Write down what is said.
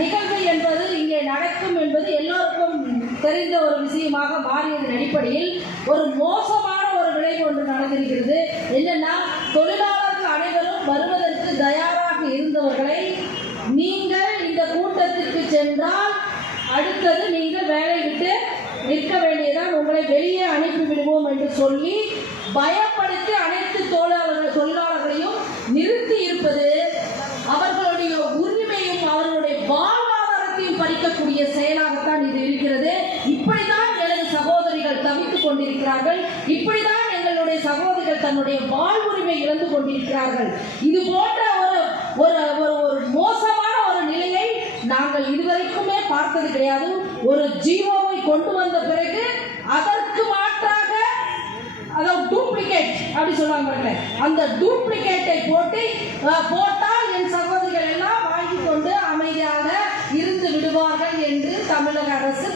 நிகழ்வு என்பது இங்கே நடக்கும் என்பது எல்லோருக்கும் தெரிந்த ஒரு விஷயமாக மாறியதன் அடிப்படையில் ஒரு மோசமான ஒரு விளைவு ஒன்று நடந்திருக்கிறது. என்னன்னா, தொழிலாளர்கள் அனைவரும் வருவதற்கு தயாராக இருந்தவர்களை நீங்கள் இந்த கூட்டத்திற்கு சென்றால் அடுத்தது நீங்கள் வேலை விட்டு நிற்க வேண்டியதான், உங்களை வெளியே அனுப்பி விடுவோம் என்று சொல்லி பயப்படுத்தி அனைத்து தொழிலாளர்களையும் நிறுத்தி இருப்பது அவர்களுடைய உரிமையும் அவர்களுடைய வாழ்வாதாரத்தையும் பறிக்கக்கூடிய செயலாகத்தான் இது இருக்கிறது. இப்படிதான் எனது சகோதரிகள் தவித்துக் கொண்டிருக்கிறார்கள். இப்படிதான் எங்களுடைய சகோதரிகள் தன்னுடைய வாழ்வுரிமை இழந்து கொண்டிருக்கிறார்கள். இது போன்ற ஒரு மோசமான ஒரு நிலையை நாங்கள் இதுவரைக்குமே பார்த்தது கிடையாது. ஒரு ஜீவோவை கொண்டு வந்த பிறகு அதற்கு மாற்றாக அதாவது டூப்ளிகேட் அப்படி சொல்லுவாங்க, அந்த டூப்ளிகேட்டை போட்டால் என் சகோதரிகள் எல்லாம் வாங்கி கொண்டு அமைதியாக இருந்து விடுவார்கள் என்று தமிழக அரசு